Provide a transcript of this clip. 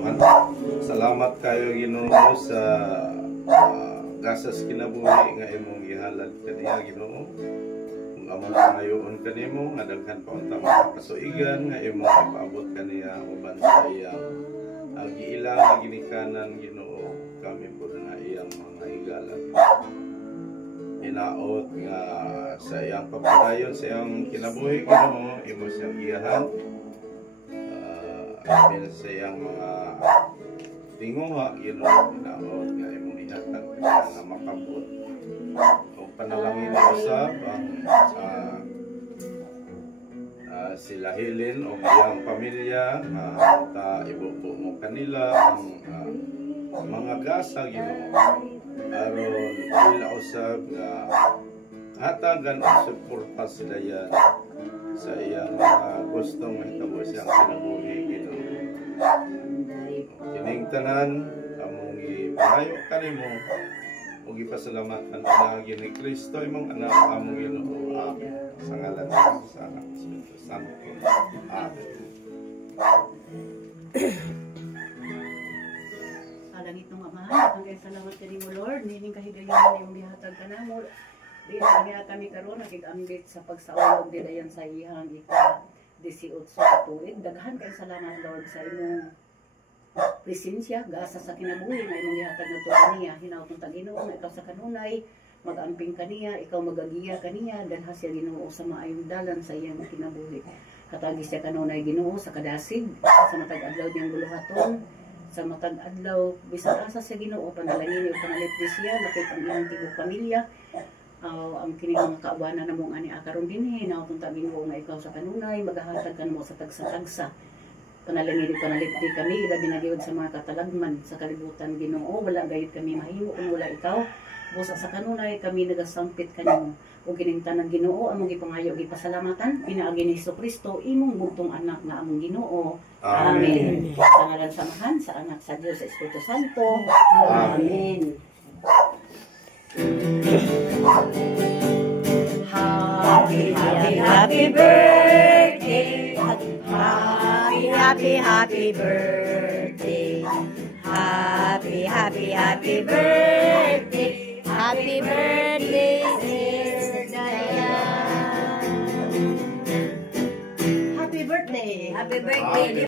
Ginoo. Salamat kayo Ginoo sa gasas kinabuhi nga imong gihalad kaniya Ginoo. Kung among pangayoon kanimo nga daghan pa unta mga kasuigan nga imong ipaabot kaniya uban sa iyang giilang nga ginikanan Ginoo, kami po na iyang mga higala. Hinaot nga sa iyang papadayon sa iyang kinabuhi Ginoo, imo siyang giyahan. Amin sa iyang mga tinguha Ginoo, hinaot nga imong ihatag nga makabot. Kung panalangin usab ang sila Helen o iyang pamilya, ta ibubo mo kanila ang mga gasa Ginoo aron sila usab nga hatagan og suporta sila yan sa iyang mga gustong mahitabo siyang kinabuhi Ginoo. Kining tanan among ipahayo kanimo ug ipasalamatan pinagi ni Kristo imong anak among Ginoo. Amen. Sa ngalan ng sa Anak Espiritu Santo. Amen. Langitong Amahan, ang salamat kanimo Lord, nining kahigayon imong gihatag kanamo. Di na kami karon nagigambit sa pagsaulog didayon sa iyang ika-18 sa tuig. Daghan kay salamat Lord sa imong presensya, gasa sa kinabuhi nga imong gihatag ngadto kaniya. Hinaut ta Ginoo nga ikaw sa kanunay mag-amping kaniya, ikaw magagiya kaniya, dalha siya Ginoo sa maayong dalan sa iyang kinabuhi. Katagi siya kanunay Ginoo sa kadasig, sa matag adlaw niyang buluhaton, sa matag adlaw bisan asa sa Ginoo panalangin o panalipdi siya lapit ang iyang tibok pamilya. Ang kini mga kaabana namong ani akaron dinhi nautong ta Ginoo nga ikaw sa kanunay magahatag kanimo sa tagsa-tagsa. Panalangin o panalipdi kami labi na gyud sa mga katalagman sa kalibutan Ginoo, wala gayud kami mahimo kung wala ikaw. Busa sa kanunay kami nagasampit kanimo ug kining tanan Ginoo among gipangayo gipasalamatan pinaagi ni Jesucristo imong bugtong anak nga among Ginoo. Amen. Sa ngalan sa Amahan, sa Anak, sa Dios, sa Espiritu Santo. Amen. Happy, happy, happy birthday. Happy, happy, happy birthday. Happy, happy, happy birthday. Happy birthday, Sister Diane. Happy birthday. Happy birthday.